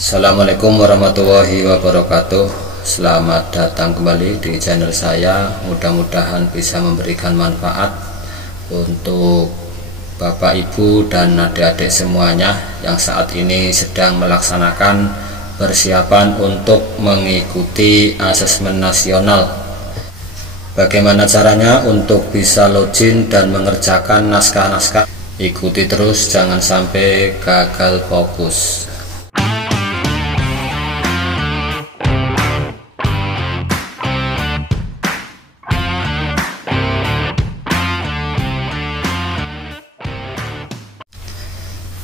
Assalamualaikum warahmatullahi wabarakatuh. Selamat datang kembali di channel saya. Mudah-mudahan bisa memberikan manfaat untuk Bapak Ibu dan adik-adik semuanya yang saat ini sedang melaksanakan persiapan untuk mengikuti asesmen nasional. Bagaimana caranya untuk bisa login dan mengerjakan naskah-naskah? Ikuti terus, jangan sampai gagal fokus.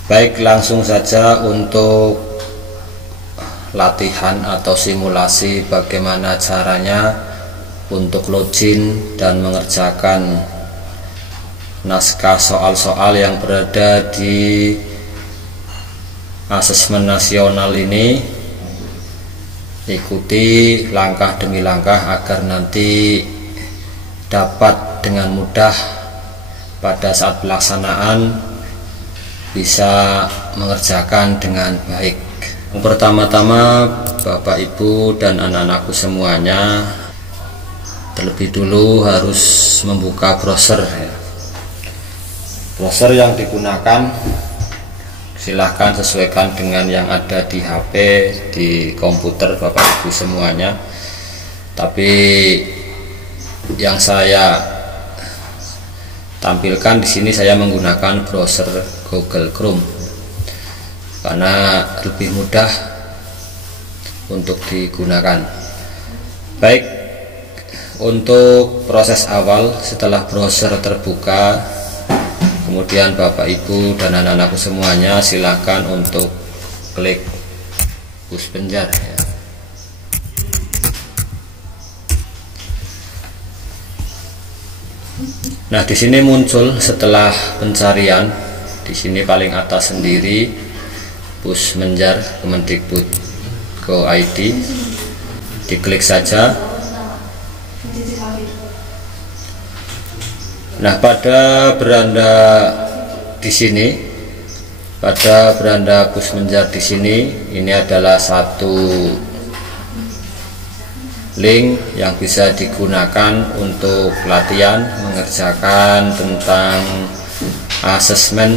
Baik, langsung saja untuk latihan atau simulasi bagaimana caranya untuk login dan mengerjakan naskah soal-soal yang berada di asesmen nasional ini. Ikuti langkah demi langkah agar nanti dapat dengan mudah pada saat pelaksanaan bisa mengerjakan dengan baik. Pertama-tama Bapak Ibu dan anak-anakku semuanya terlebih dulu harus membuka browser ya. Browser yang digunakan silahkan sesuaikan dengan yang ada di HP, di komputer Bapak Ibu semuanya. Tapi yang saya tampilkan di sini saya menggunakan browser Google Chrome karena lebih mudah untuk digunakan. Baik, untuk proses awal setelah browser terbuka, kemudian Bapak Ibu dan anak-anakku semuanya silakan untuk klik Bus Penjar ya. Nah, di sini muncul setelah pencarian, di sini paling atas sendiri Bus Menjar Kemendikbud.go.id. Diklik saja. Nah, pada beranda di sini, pada beranda Bus Menjar di sini, ini adalah satu link yang bisa digunakan untuk latihan mengerjakan tentang asesmen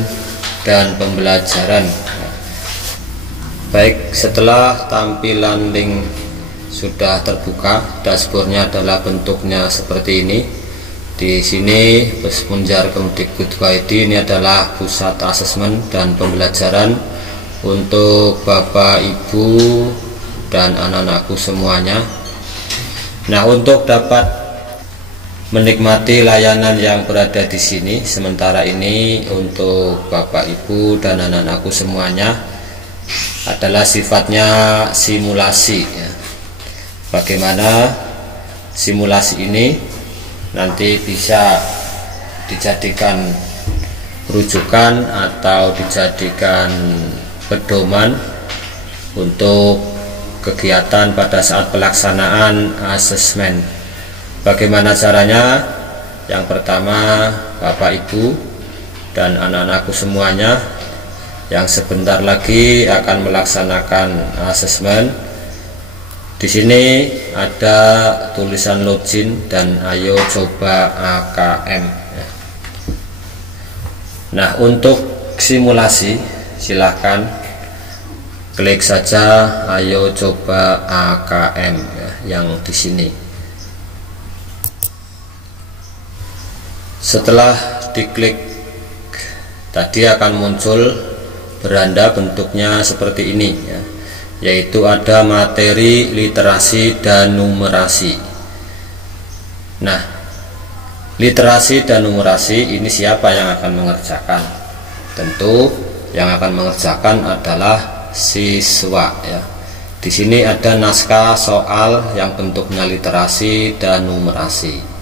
dan pembelajaran. Baik, setelah tampilan link sudah terbuka, dashboardnya adalah bentuknya seperti ini. Di sini Bus Menjar Kemendikbud.go.id ini adalah pusat asesmen dan pembelajaran untuk Bapak Ibu dan anak-anakku semuanya. Nah, untuk dapat menikmati layanan yang berada di sini sementara ini untuk Bapak Ibu dan anak-anakku semuanya adalah sifatnya simulasi ya. Bagaimana simulasi ini nanti bisa dijadikan rujukan atau dijadikan pedoman untuk kegiatan pada saat pelaksanaan asesmen. Bagaimana caranya? Yang pertama, Bapak Ibu dan anak-anakku semuanya yang sebentar lagi akan melaksanakan asesmen. Di sini ada tulisan login dan ayo coba AKM. Nah, untuk simulasi silahkan klik saja ayo coba AKM ya, yang di sini. Setelah diklik tadi akan muncul beranda bentuknya seperti ini ya, yaitu ada materi literasi dan numerasi. Nah, literasi dan numerasi ini siapa yang akan mengerjakan? Tentu yang akan mengerjakan adalah siswa ya. Di sini ada naskah soal yang bentuknya literasi dan numerasi.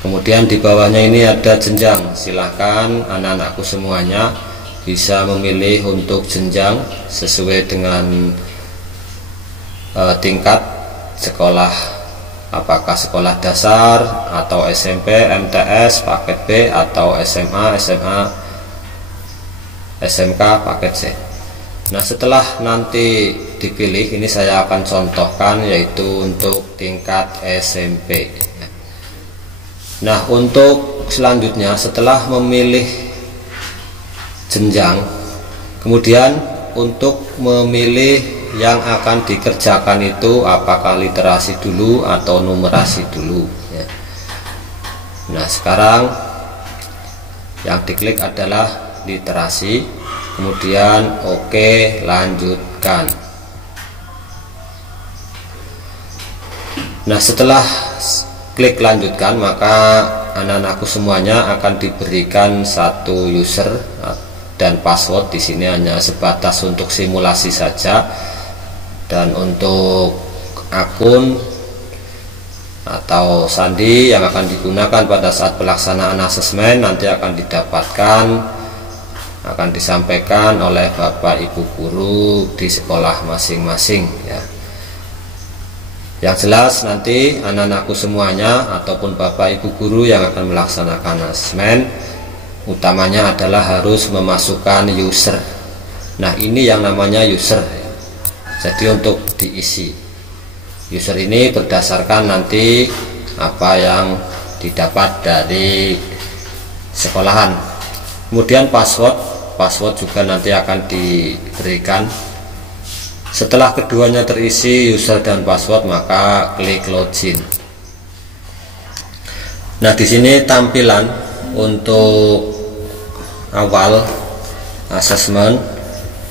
Kemudian di bawahnya ini ada jenjang. Silahkan anak-anakku semuanya bisa memilih untuk jenjang sesuai dengan tingkat sekolah, apakah sekolah dasar atau SMP, MTS paket B atau SMA, SMK paket C. Nah, setelah nanti dipilih. Ini saya akan contohkan, yaitu untuk tingkat SMP. Nah, untuk selanjutnya setelah memilih jenjang, kemudian untuk memilih yang akan dikerjakan itu apakah literasi dulu atau numerasi dulu ya. Nah, sekarang yang diklik adalah literasi, kemudian oke, lanjutkan. Nah, setelah klik lanjutkan, maka anak-anakku semuanya akan diberikan satu user dan password. Di sini hanya sebatas untuk simulasi saja, dan untuk akun atau sandi yang akan digunakan pada saat pelaksanaan asesmen nanti akan disampaikan oleh Bapak Ibu guru di sekolah masing-masing ya. Yang jelas nanti anak-anakku semuanya ataupun Bapak Ibu guru yang akan melaksanakan asesmen, utamanya adalah harus memasukkan user. Nah, ini yang namanya user ya. Jadi untuk diisi user ini berdasarkan nanti apa yang didapat dari sekolahan. Kemudian password juga nanti akan diberikan. Setelah keduanya terisi, user dan password, maka klik login. Nah, di sini tampilan untuk awal asesmen.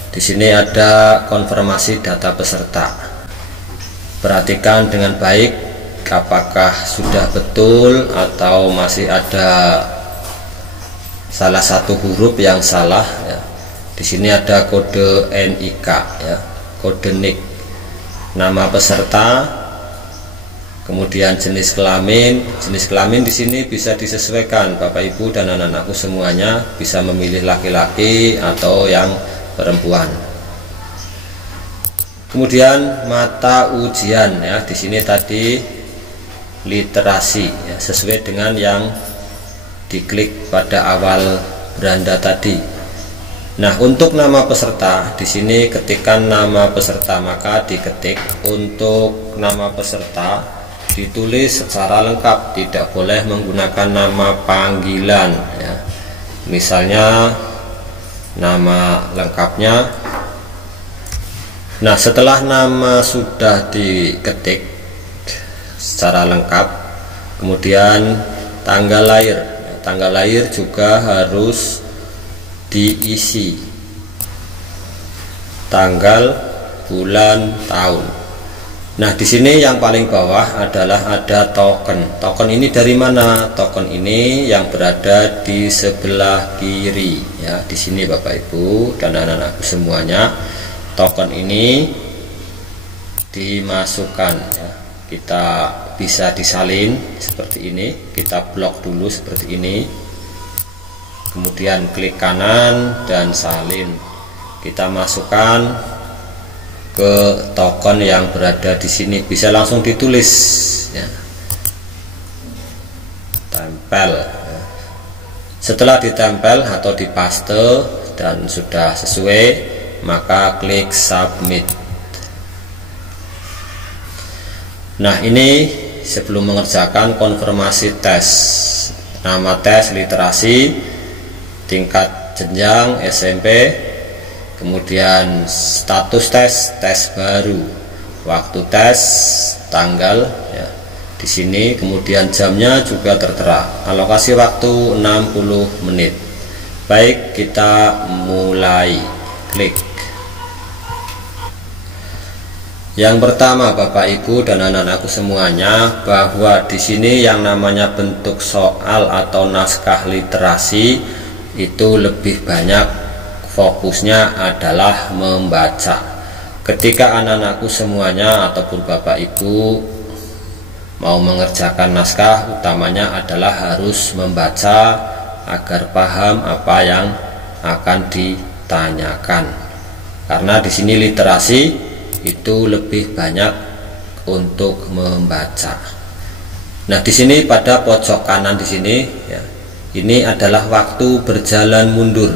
Di sini ada konfirmasi data peserta. Perhatikan dengan baik apakah sudah betul atau masih ada salah satu huruf yang salah ya. Di sini ada kode NIK ya, kode NIK, nama peserta, kemudian jenis kelamin. Jenis kelamin di sini bisa disesuaikan, Bapak Ibu dan anak-anakku semuanya bisa memilih laki-laki atau yang perempuan. Kemudian mata ujian ya, di sini tadi literasi ya, sesuai dengan yang diklik pada awal beranda tadi. Nah, untuk nama peserta di sini ketikkan nama peserta, maka diketik untuk nama peserta ditulis secara lengkap, tidak boleh menggunakan nama panggilan ya. Misalnya nama lengkapnya. Nah, setelah nama sudah diketik secara lengkap, kemudian tanggal lahir. Tanggal lahir juga harus diisi, tanggal, bulan, tahun. Nah, di sini yang paling bawah adalah ada token. Token ini dari mana? Token ini yang berada di sebelah kiri ya. Di sini Bapak Ibu dan anak-anakku semuanya, token ini dimasukkan ya. Kita bisa disalin seperti ini. Kita blok dulu seperti ini. Kemudian klik kanan dan salin. Kita masukkan ke token yang berada di sini, bisa langsung ditulis ya. Tempel ya. Setelah ditempel atau dipaste dan sudah sesuai, maka klik submit. Nah, ini sebelum mengerjakan konfirmasi tes, nama tes literasi tingkat jenjang SMP, kemudian status tes baru, waktu tes, tanggal ya di sini, kemudian jamnya juga tertera, alokasi waktu 60 menit. Baik, kita mulai. Klik. Yang pertama Bapak Ibu dan anak-anakku semuanya, bahwa di sini yang namanya bentuk soal atau naskah literasi itu lebih banyak fokusnya adalah membaca. Ketika anak-anakku semuanya ataupun Bapak Ibu mau mengerjakan naskah, utamanya adalah harus membaca agar paham apa yang akan ditanyakan. Karena di sini literasi itu lebih banyak untuk membaca. Nah, di sini pada pojok kanan di sini ya, ini adalah waktu berjalan mundur.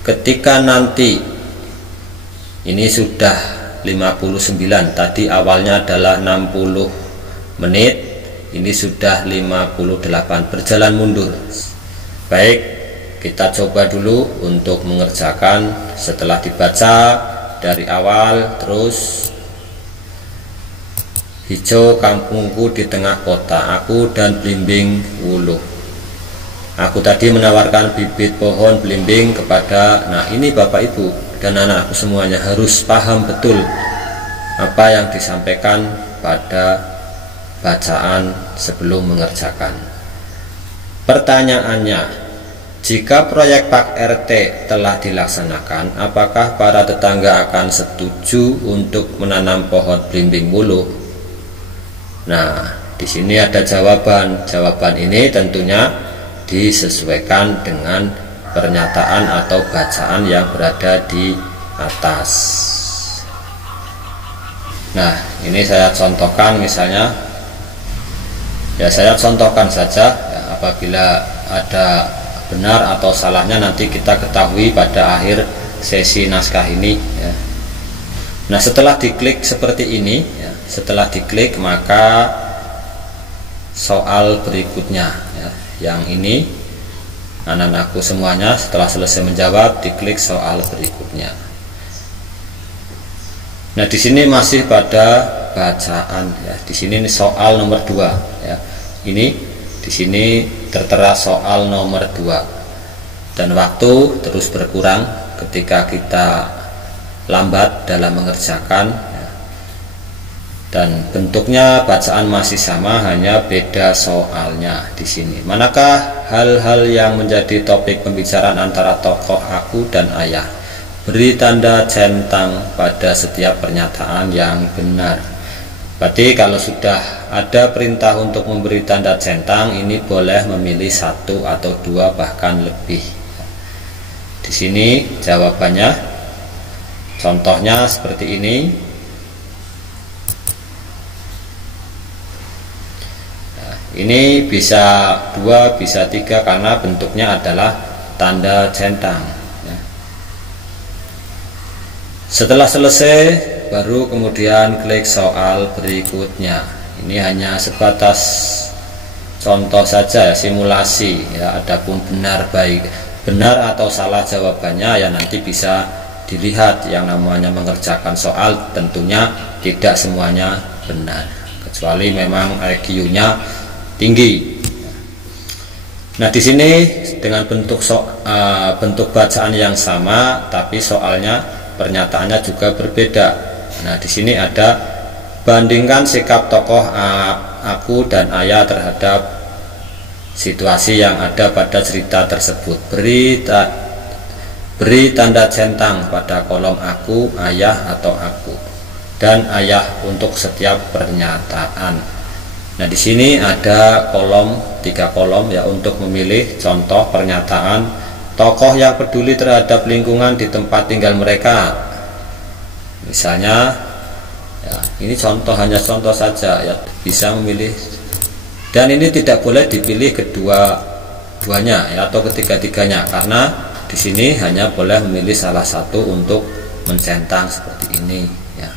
Ketika nanti ini sudah 59. Tadi awalnya adalah 60 menit, ini sudah 58, berjalan mundur. Baik, kita coba dulu untuk mengerjakan setelah dibaca dari awal. Terus hijau kampungku di tengah kota, aku dan belimbing wuluh. Aku tadi menawarkan bibit pohon belimbing kepada, nah ini Bapak Ibu dan anak-anakku semuanya harus paham betul apa yang disampaikan pada bacaan sebelum mengerjakan. Pertanyaannya, jika proyek Pak RT telah dilaksanakan, apakah para tetangga akan setuju untuk menanam pohon belimbing wuluh? Nah, di sini ada jawaban. Jawaban ini tentunya disesuaikan dengan pernyataan atau bacaan yang berada di atas. Nah, ini saya contohkan misalnya, ya saya contohkan saja ya, apabila ada benar atau salahnya nanti kita ketahui pada akhir sesi naskah ini ya. Nah, setelah diklik seperti ini ya, setelah diklik maka soal berikutnya ya, yang ini anak-anakku semuanya setelah selesai menjawab diklik soal berikutnya. Nah, di sini masih pada bacaan ya. Di sini soal nomor 2 ya. Ini di sini tertera soal nomor 2 dan waktu terus berkurang ketika kita lambat dalam mengerjakan ya. Dan bentuknya bacaan masih sama, hanya beda soalnya di sini. Manakah hal-hal yang menjadi topik pembicaraan antara tokoh aku dan ayah? Beri tanda centang pada setiap pernyataan yang benar. Berarti kalau sudah ada perintah untuk memberi tanda centang, ini boleh memilih 1 atau 2 bahkan lebih. Di sini jawabannya, contohnya seperti ini. Nah, ini bisa 2, bisa 3 karena bentuknya adalah tanda centang. Setelah selesai baru kemudian klik soal berikutnya. Ini hanya sebatas contoh saja ya, simulasi ya. Adapun benar atau salah jawabannya ya nanti bisa dilihat. Yang namanya mengerjakan soal tentunya tidak semuanya benar, kecuali memang IQ-nya tinggi. Nah, di sini dengan bentuk bacaan yang sama tapi soalnya pernyataannya juga berbeda. Nah, di sini ada bandingkan sikap tokoh aku dan ayah terhadap situasi yang ada pada cerita tersebut. Beri tanda centang pada kolom aku, ayah atau aku dan ayah untuk setiap pernyataan. Nah, di sini ada 3 kolom ya untuk memilih contoh pernyataan tokoh yang peduli terhadap lingkungan di tempat tinggal mereka. Misalnya ya, ini hanya contoh saja ya, bisa memilih, dan ini tidak boleh dipilih kedua-duanya ya, atau ketiga-tiganya, karena di sini hanya boleh memilih salah satu untuk mencentang seperti ini ya.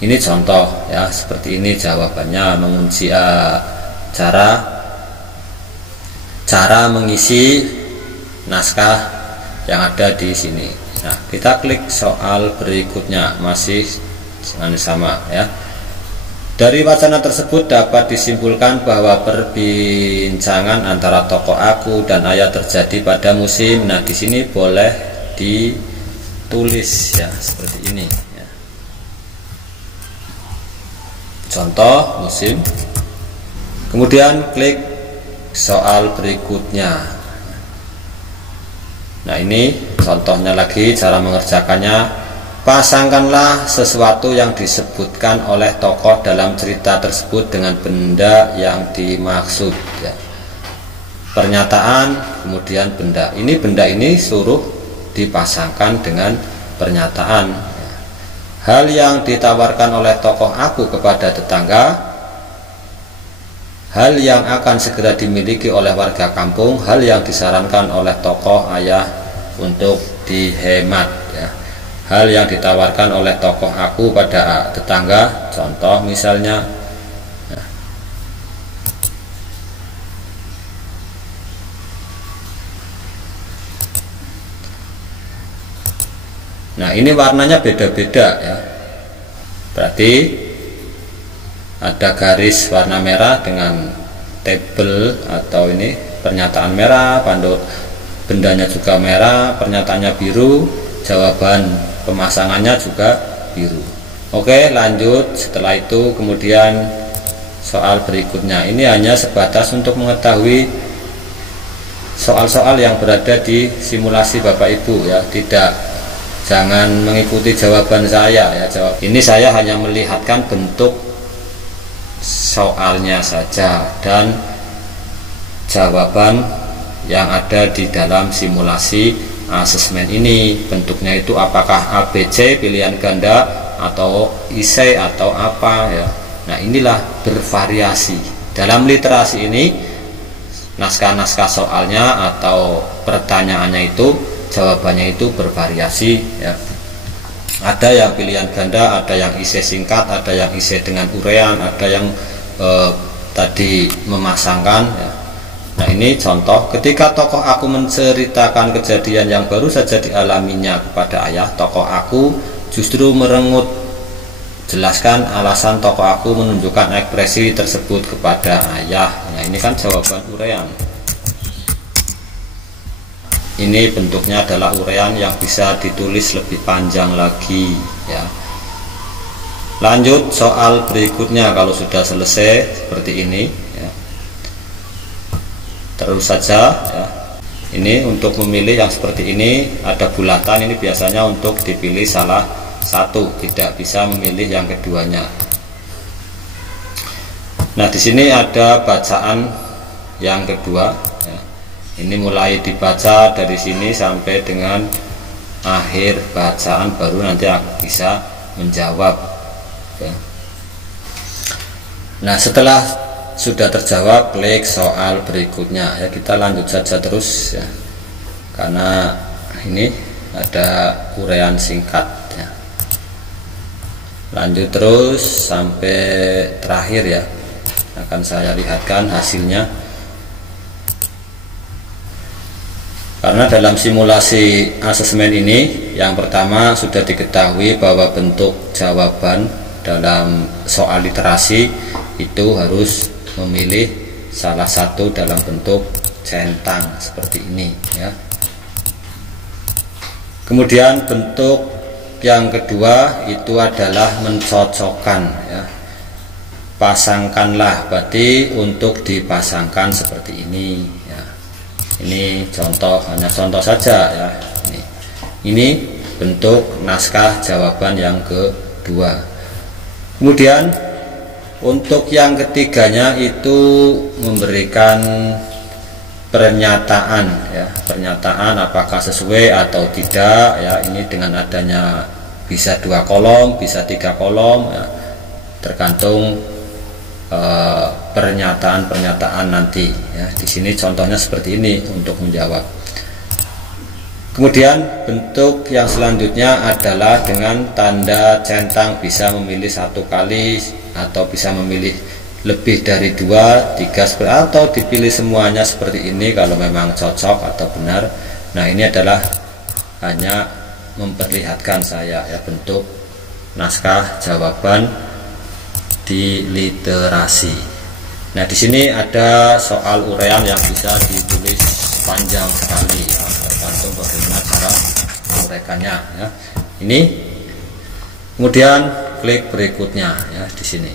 Ini contoh ya, seperti ini jawabannya. Mengunci cara mengisi naskah yang ada di sini. Nah, kita klik soal berikutnya, masih sama ya. Dari wacana tersebut dapat disimpulkan bahwa perbincangan antara tokoh aku dan ayah terjadi pada musim. Nah, di sini boleh ditulis ya seperti ini ya. Contoh musim. Kemudian klik soal berikutnya. Nah, ini contohnya lagi cara mengerjakannya. Pasangkanlah sesuatu yang disebutkan oleh tokoh dalam cerita tersebut dengan benda yang dimaksud ya. Pernyataan kemudian benda. Ini benda ini suruh dipasangkan dengan pernyataan ya. Hal yang ditawarkan oleh tokoh aku kepada tetangga, hal yang akan segera dimiliki oleh warga kampung, hal yang disarankan oleh tokoh ayah untuk dihemat ya. hal yang ditawarkan oleh tokoh aku pada tetangga, contoh misalnya. Nah, ini warnanya beda-beda ya, berarti ada garis warna merah dengan tabel atau ini pernyataan merah, bendanya juga merah, pernyataannya biru, jawaban pemasangannya juga biru. Oke, lanjut. Setelah itu kemudian soal berikutnya, ini hanya sebatas untuk mengetahui soal-soal yang berada di simulasi Bapak Ibu ya, jangan mengikuti jawaban saya ya. Ini saya hanya melihatkan bentuk soalnya saja dan jawaban yang ada di dalam simulasi asesmen ini. Bentuknya itu apakah ABC pilihan ganda atau IC atau apa ya. Nah, inilah bervariasi. Dalam literasi ini naskah-naskah soalnya atau pertanyaannya itu jawabannya itu bervariasi ya. Ada yang pilihan ganda, ada yang IC singkat, ada yang IC dengan urean, ada yang tadi memasangkan ya. Nah, ini contoh ketika tokoh aku menceritakan kejadian yang baru saja dialaminya kepada ayah, tokoh aku justru merengut. Jelaskan alasan tokoh aku menunjukkan ekspresi tersebut kepada ayah. Nah, ini kan jawaban urean. Ini bentuknya adalah urean yang bisa ditulis lebih panjang lagi ya. Lanjut soal berikutnya, kalau sudah selesai seperti ini ya. Terus saja ya. Ini untuk memilih yang seperti ini ada bulatan, ini biasanya untuk dipilih salah satu, tidak bisa memilih yang keduanya. Nah, di sini ada bacaan yang kedua. Ini mulai dibaca dari sini sampai dengan akhir bacaan, baru nanti bisa menjawab ya. Nah, setelah sudah terjawab, klik soal berikutnya ya. Kita lanjut saja terus ya, karena ini ada urean singkat ya. Lanjut terus sampai terakhir ya, akan saya lihatkan hasilnya. Karena dalam simulasi asesmen ini, yang pertama sudah diketahui bahwa bentuk jawaban dalam soal literasi itu harus memilih salah satu dalam bentuk centang seperti ini ya. Kemudian bentuk yang kedua itu adalah mencocokkan ya. Pasangkanlah, berarti untuk dipasangkan seperti ini ya. Ini contoh, hanya contoh saja ya. Ini bentuk naskah jawaban yang kedua. Kemudian untuk yang ketiganya itu memberikan pernyataan ya, pernyataan apakah sesuai atau tidak ya. Ini dengan adanya bisa 2 kolom, bisa 3 kolom ya, tergantung pernyataan-pernyataan nanti ya. Di sini contohnya seperti ini untuk menjawab. Kemudian bentuk yang selanjutnya adalah dengan tanda centang, bisa memilih 1 kali atau bisa memilih lebih dari 2, 3 atau dipilih semuanya seperti ini kalau memang cocok atau benar. Nah, ini adalah hanya memperlihatkan saya ya bentuk naskah jawaban di literasi. Nah, di sini ada soal urean yang bisa ditulis panjang sekali ya, tergantung bagaimana cara menguraikannya ya. Ini kemudian klik berikutnya ya. Di sini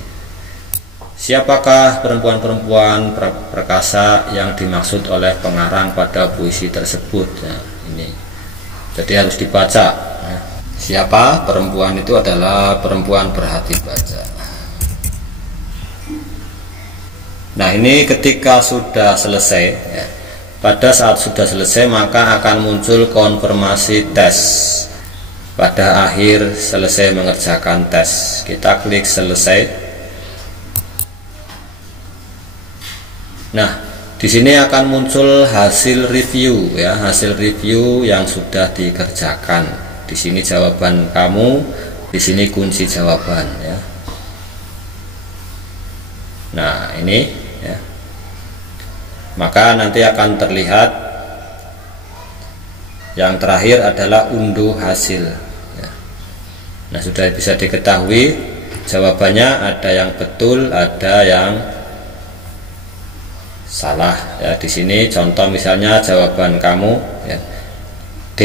siapakah perempuan-perempuan perkasa yang dimaksud oleh pengarang pada puisi tersebut ya. Ini jadi harus dibaca ya. Siapa perempuan itu adalah perempuan berhati baja. Nah, ini ketika sudah selesai ya, pada saat sudah selesai maka akan muncul konfirmasi tes. Pada akhir selesai mengerjakan tes, kita klik selesai. Nah, di sini akan muncul hasil review ya, hasil review yang sudah dikerjakan. di sini jawaban kamu, di sini kunci jawaban ya. Nah, ini ya. Maka nanti akan terlihat yang terakhir adalah unduh hasil ya. Nah, sudah bisa diketahui jawabannya, ada yang betul, ada yang salah ya. Di sini contoh misalnya jawaban kamu ya, D,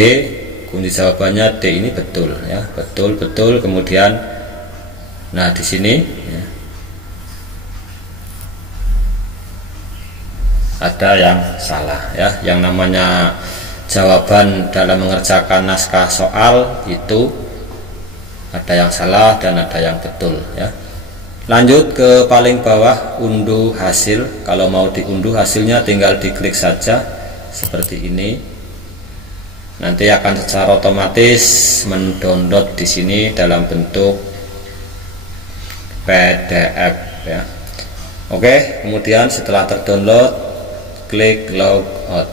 kunci jawabannya D, ini betul ya, betul. Kemudian nah di sini ya, ada yang salah ya. Yang namanya jawaban dalam mengerjakan naskah soal itu ada yang salah dan ada yang betul ya. Lanjut ke paling bawah, unduh hasil. Kalau mau diunduh hasilnya tinggal diklik saja seperti ini. Nanti akan secara otomatis mendownload di sini dalam bentuk PDF ya. Oke, kemudian setelah terdownload klik logout.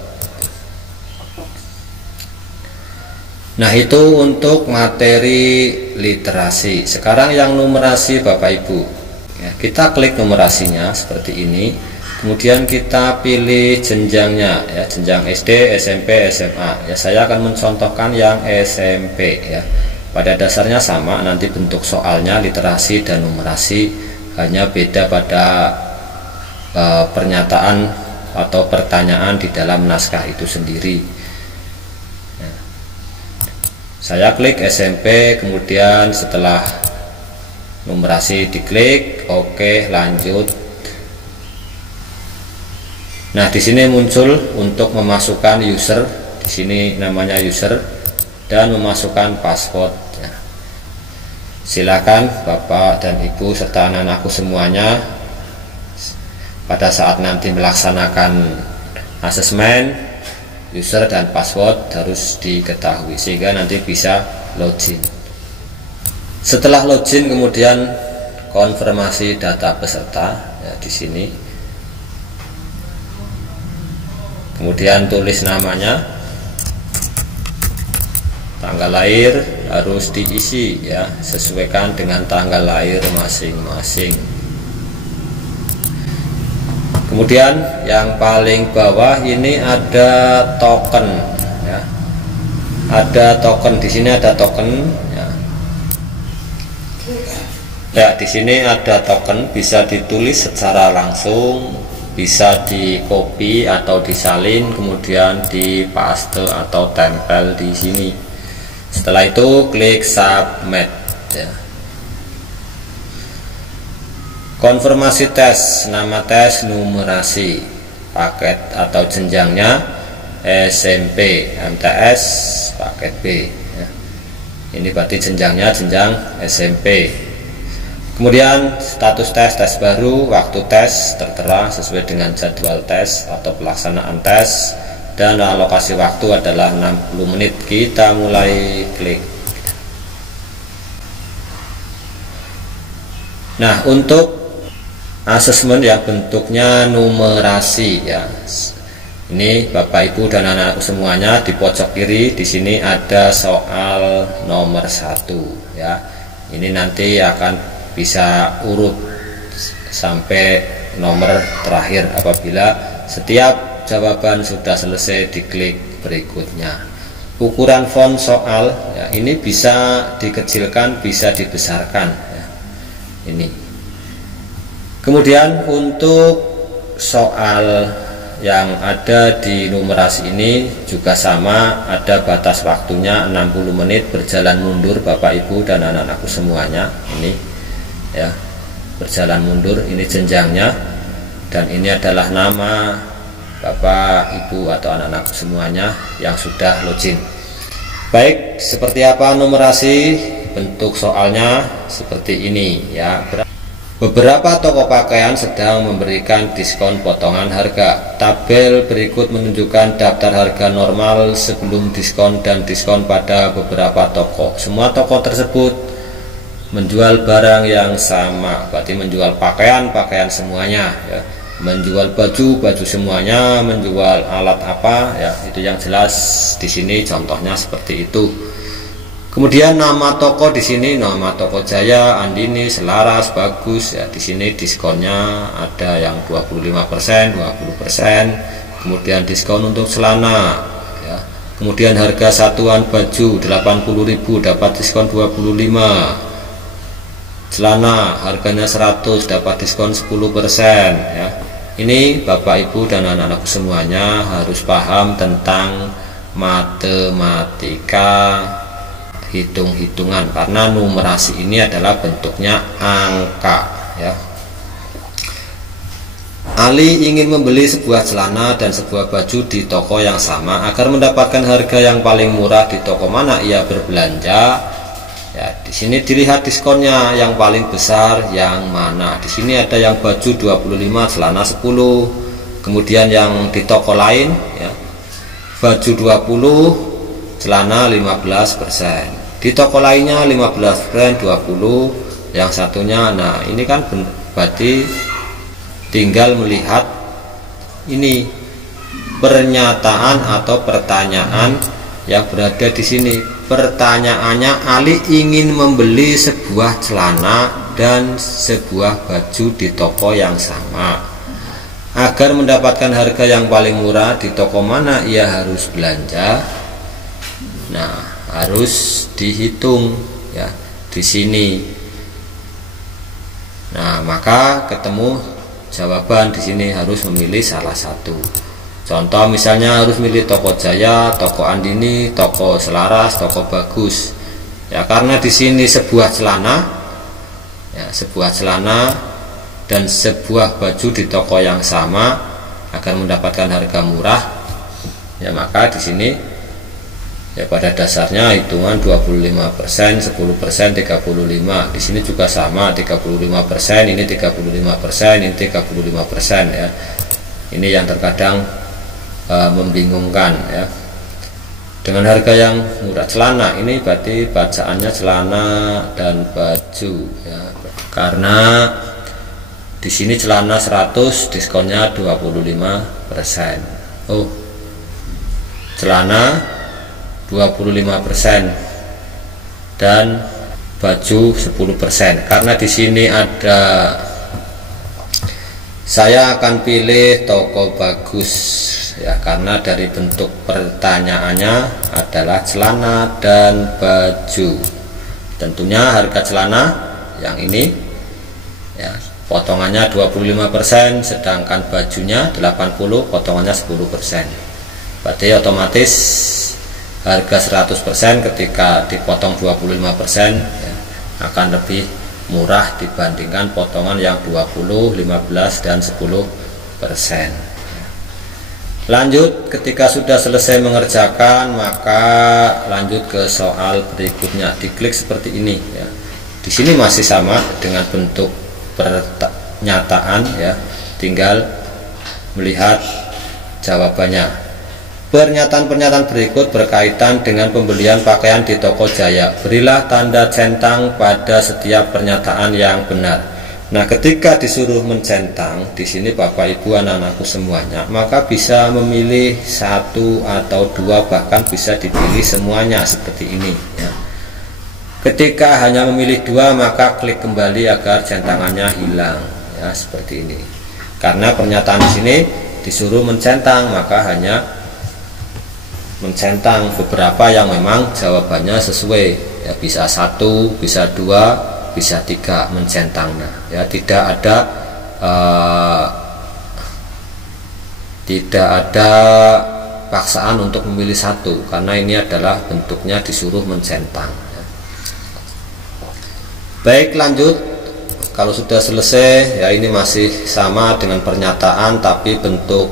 Nah, itu untuk materi literasi. Sekarang yang numerasi Bapak Ibu ya, kita klik numerasinya seperti ini. Kemudian kita pilih jenjangnya ya, jenjang SD, SMP, SMA ya. Saya akan mencontohkan yang SMP ya. Pada dasarnya sama, nanti bentuk soalnya literasi dan numerasi, hanya beda pada pernyataan atau pertanyaan di dalam naskah itu sendiri ya. Saya klik SMP, kemudian setelah numerasi diklik oke, lanjut. Nah, di sini muncul untuk memasukkan user, di sini namanya user, dan memasukkan password ya. Silakan Bapak dan Ibu serta anak-anakku semuanya pada saat nanti melaksanakan asesmen, user dan password harus diketahui sehingga nanti bisa login. Setelah login kemudian konfirmasi data peserta ya, di sini. Kemudian tulis namanya, tanggal lahir harus diisi ya, sesuaikan dengan tanggal lahir masing-masing. Kemudian yang paling bawah ini ada token ya. Ada token, di sini ada token ya. Ya, di sini ada token, bisa ditulis secara langsung, bisa di copy atau disalin, kemudian dipaste atau tempel di sini. Setelah itu klik submit ya. Konfirmasi tes, nama tes, numerasi, paket atau jenjangnya SMP, MTS, paket B ya. Ini berarti jenjangnya jenjang SMP. Kemudian status tes, tes baru, waktu tes tertera sesuai dengan jadwal tes atau pelaksanaan tes, dan alokasi waktu adalah 60 menit. Kita mulai klik. Nah, untuk asesmen yang bentuknya numerasi ya. Ini Bapak Ibu dan anak-anakku semuanya, di pojok kiri di sini ada soal nomor 1 ya. Ini nanti akan bisa urut sampai nomor terakhir apabila setiap jawaban sudah selesai diklik berikutnya. Ukuran font soal ya, ini bisa dikecilkan, bisa dibesarkan ya. Ini. Kemudian untuk soal yang ada di numerasi ini juga sama, ada batas waktunya 60 menit berjalan mundur Bapak Ibu dan anak-anakku semuanya. Ini ya, berjalan mundur, ini jenjangnya, dan ini adalah nama Bapak Ibu atau anak-anakku semuanya yang sudah login. Baik, seperti apa numerasi? Bentuk soalnya seperti ini ya. Beberapa toko pakaian sedang memberikan diskon potongan harga. Tabel berikut menunjukkan daftar harga normal sebelum diskon dan diskon pada beberapa toko. Semua toko tersebut menjual barang yang sama, berarti menjual pakaian semuanya ya. Menjual baju semuanya, menjual alat apa ya, itu yang jelas di sini contohnya seperti itu. Kemudian nama toko di sini, nama toko Jaya, Andini, Selaras, Bagus. Ya, di sini diskonnya ada yang 25%, 20%. Kemudian diskon untuk celana. Ya. Kemudian harga satuan baju 80.000 dapat diskon 25. Celana harganya 100 dapat diskon 10%. Ya. Ini Bapak Ibu dan anak-anakku semuanya harus paham tentang matematika hitung-hitungan, karena numerasi ini adalah bentuknya angka. Ya. Ali ingin membeli sebuah celana dan sebuah baju di toko yang sama. Agar mendapatkan harga yang paling murah, di toko mana ia berbelanja? Ya, di sini dilihat diskonnya yang paling besar yang mana. Di sini ada yang baju 25, celana 10. Kemudian yang di toko lain, ya, baju 20, celana 15%. Di toko lainnya 15%, 20, yang satunya. Nah, ini kan berarti tinggal melihat ini pernyataan atau pertanyaan yang berada di sini. Pertanyaannya, Ali ingin membeli sebuah celana dan sebuah baju di toko yang sama. Agar mendapatkan harga yang paling murah, di toko mana ia harus belanja? Nah, harus dihitung ya di sini. Nah, maka ketemu jawaban di sini, harus memilih salah satu. Contoh misalnya harus milih toko Jaya, toko Andini, toko Selaras, toko Bagus. Ya, karena di sini sebuah celana, ya, sebuah celana dan sebuah baju di toko yang sama. Agar mendapatkan harga murah, ya maka di sini ya pada dasarnya hitungan 25%, 10%, 35. Di sini juga sama, 35%, ini 35%, ini 35% ya. Ini yang terkadang membingungkan ya. Dengan harga yang murah, celana ini berarti bacaannya celana dan baju ya. Karena di sini celana 100, diskonnya 25%. Oh, celana 25% dan baju 10%. Karena di sini ada, saya akan pilih toko Bagus ya, karena dari bentuk pertanyaannya adalah celana dan baju. Tentunya harga celana yang ini ya, potongannya 25%, sedangkan bajunya 80, potongannya 10%. Berarti otomatis harga 100% ketika dipotong 25% ya, akan lebih murah dibandingkan potongan yang 20, 15, dan 10%. Lanjut, ketika sudah selesai mengerjakan, maka lanjut ke soal berikutnya. Diklik seperti ini ya. Di sini masih sama dengan bentuk pernyataan ya, tinggal melihat jawabannya. Pernyataan-pernyataan berikut berkaitan dengan pembelian pakaian di toko Jaya. Berilah tanda centang pada setiap pernyataan yang benar. Nah, ketika disuruh mencentang di sini Bapak Ibu anak-anakku semuanya, maka bisa memilih satu atau dua, bahkan bisa dipilih semuanya seperti ini ya. Ketika hanya memilih dua, maka klik kembali agar centangannya hilang ya, seperti ini. Karena pernyataan di sini disuruh mencentang, maka hanya mencentang beberapa yang memang jawabannya sesuai ya, bisa satu, bisa dua, bisa tiga mencentang. Nah ya, tidak ada paksaan untuk memilih satu, karena ini adalah bentuknya disuruh mencentang ya. Baik, lanjut. Kalau sudah selesai ya, ini masih sama dengan pernyataan, tapi bentuk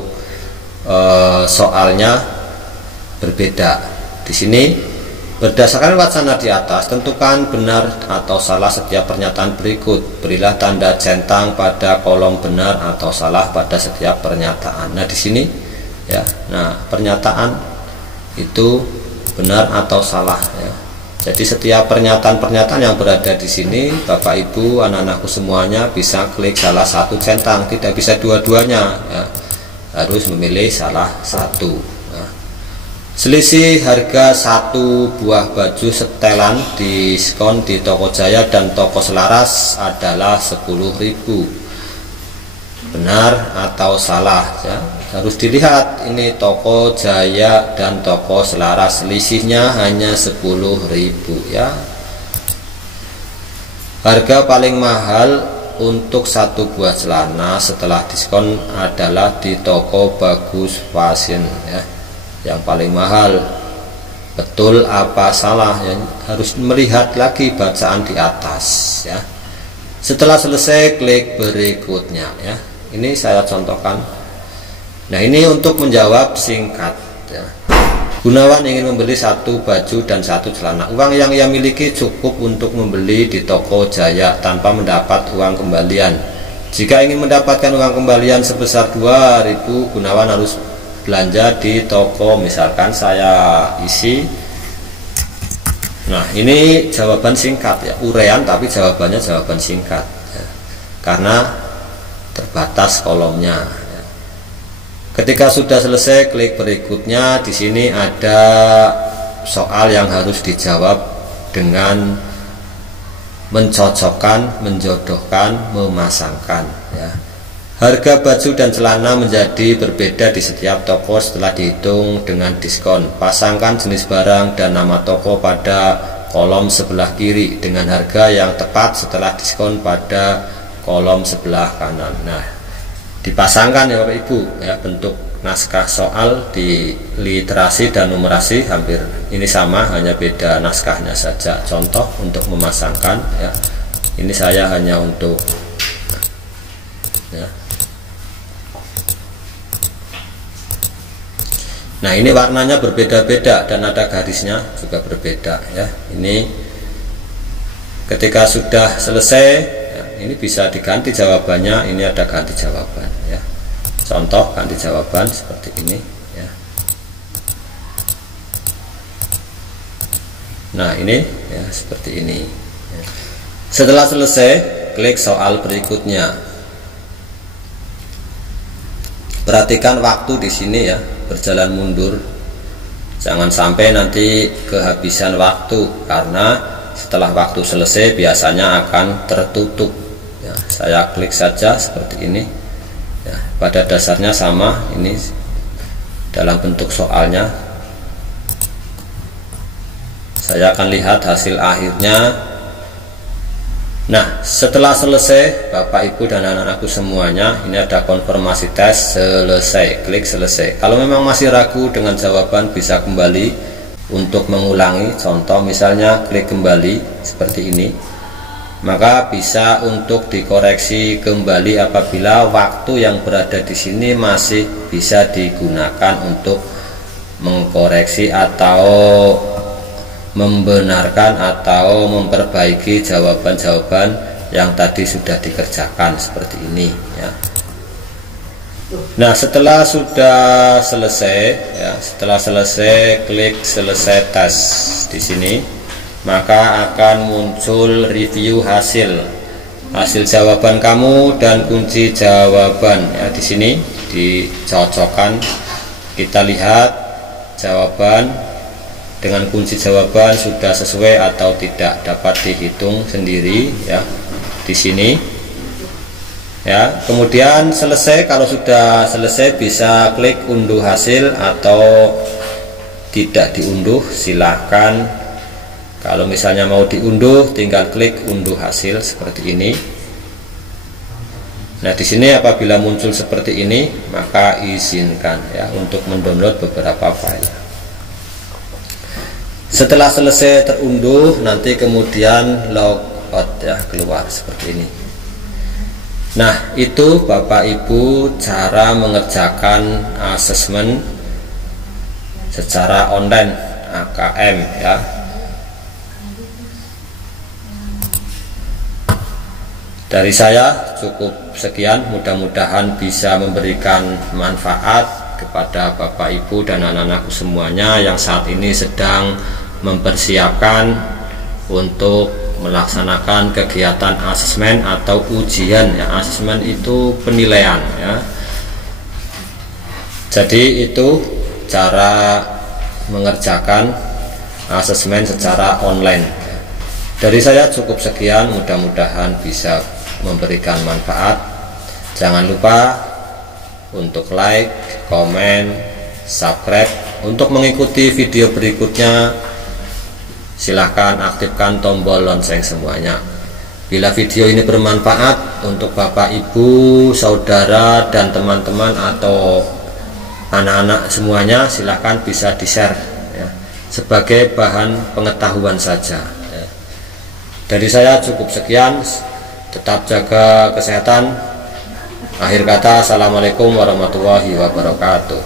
soalnya berbeda. Di sini berdasarkan wacana di atas, tentukan benar atau salah setiap pernyataan berikut. Berilah tanda centang pada kolom benar atau salah pada setiap pernyataan. Nah, di sini ya. Nah, pernyataan itu benar atau salah ya. Jadi setiap pernyataan-pernyataan yang berada di sini, Bapak Ibu anak-anakku semuanya bisa klik salah satu centang, tidak bisa dua-duanya ya. Harus memilih salah satu. Selisih harga satu buah baju setelan diskon di Toko Jaya dan Toko Selaras adalah 10.000. Benar atau salah ya? Harus dilihat ini Toko Jaya dan Toko Selaras, selisihnya hanya 10.000 ya. Harga paling mahal untuk satu buah celana setelah diskon adalah di Toko Bagus Fashion ya. Yang paling mahal. Betul apa salah ya? Harus melihat lagi bacaan di atas ya. Setelah selesai klik berikutnya ya. Ini saya contohkan. Nah, ini untuk menjawab singkat ya. Gunawan ingin membeli satu baju dan satu celana. Uang yang ia miliki cukup untuk membeli di Toko Jaya tanpa mendapat uang kembalian. Jika ingin mendapatkan uang kembalian sebesar 2.000, Gunawan harus belanja di toko, misalkan saya isi. Nah, ini jawaban singkat ya, urean tapi jawabannya jawaban singkat ya. Karena terbatas kolomnya ya. Ketika sudah selesai klik berikutnya. Di sini ada soal yang harus dijawab dengan mencocokkan, menjodohkan, memasangkan ya. Harga baju dan celana menjadi berbeda di setiap toko setelah dihitung dengan diskon. Pasangkan jenis barang dan nama toko pada kolom sebelah kiri dengan harga yang tepat setelah diskon pada kolom sebelah kanan. Nah, dipasangkan ya Bapak Ibu ya. Bentuk naskah soal di literasi dan numerasi hampir ini sama, hanya beda naskahnya saja. Contoh untuk memasangkan ya. Ini saya hanya untuk ya. Nah, ini warnanya berbeda-beda dan ada garisnya juga berbeda ya. Ini ketika sudah selesai ya, ini bisa diganti jawabannya. Ini ada ganti jawaban ya. Contoh ganti jawaban seperti ini ya. Nah, ini ya seperti ini ya. Setelah selesai klik soal berikutnya. Perhatikan waktu di sini ya, berjalan mundur. Jangan sampai nanti kehabisan waktu, karena setelah waktu selesai biasanya akan tertutup. Ya, saya klik saja seperti ini. Ya, pada dasarnya sama, ini dalam bentuk soalnya. Saya akan lihat hasil akhirnya. Nah, setelah selesai Bapak Ibu dan anak-anakku semuanya, ini ada konfirmasi tes selesai. Klik selesai. Kalau memang masih ragu dengan jawaban, bisa kembali untuk mengulangi. Contoh misalnya klik kembali seperti ini. Maka bisa untuk dikoreksi kembali apabila waktu yang berada di sini masih bisa digunakan untuk mengkoreksi atau membenarkan atau memperbaiki jawaban-jawaban yang tadi sudah dikerjakan seperti ini ya. Nah, setelah sudah selesai ya, setelah selesai klik selesai tes di sini, maka akan muncul review hasil jawaban kamu dan kunci jawaban ya. Di sini dicocokkan, kita lihat jawaban dengan kunci jawaban sudah sesuai atau tidak, dapat dihitung sendiri ya di sini ya. Kemudian selesai, kalau sudah selesai bisa klik unduh hasil atau tidak diunduh, silahkan. Kalau misalnya mau diunduh, tinggal klik unduh hasil seperti ini. Nah, di sini apabila muncul seperti ini, maka izinkan ya untuk mendownload beberapa file. Setelah selesai terunduh, nanti kemudian logout ya, keluar seperti ini. Nah, itu Bapak Ibu cara mengerjakan asesmen secara online AKM ya. Dari saya cukup sekian, mudah-mudahan bisa memberikan manfaat kepada Bapak Ibu dan anak-anakku semuanya yang saat ini sedang mempersiapkan untuk melaksanakan kegiatan asesmen atau ujian ya. Asesmen itu penilaian ya. Jadi itu cara mengerjakan asesmen secara online. Dari saya cukup sekian, mudah-mudahan bisa memberikan manfaat. Jangan lupa untuk like, komen, subscribe. Untuk mengikuti video berikutnya silahkan aktifkan tombol lonceng semuanya. Bila video ini bermanfaat untuk Bapak, Ibu, saudara, dan teman-teman atau anak-anak semuanya, silahkan bisa di-share ya, sebagai bahan pengetahuan saja ya. Dari saya cukup sekian, tetap jaga kesehatan. Akhir kata, assalamualaikum warahmatullahi wabarakatuh.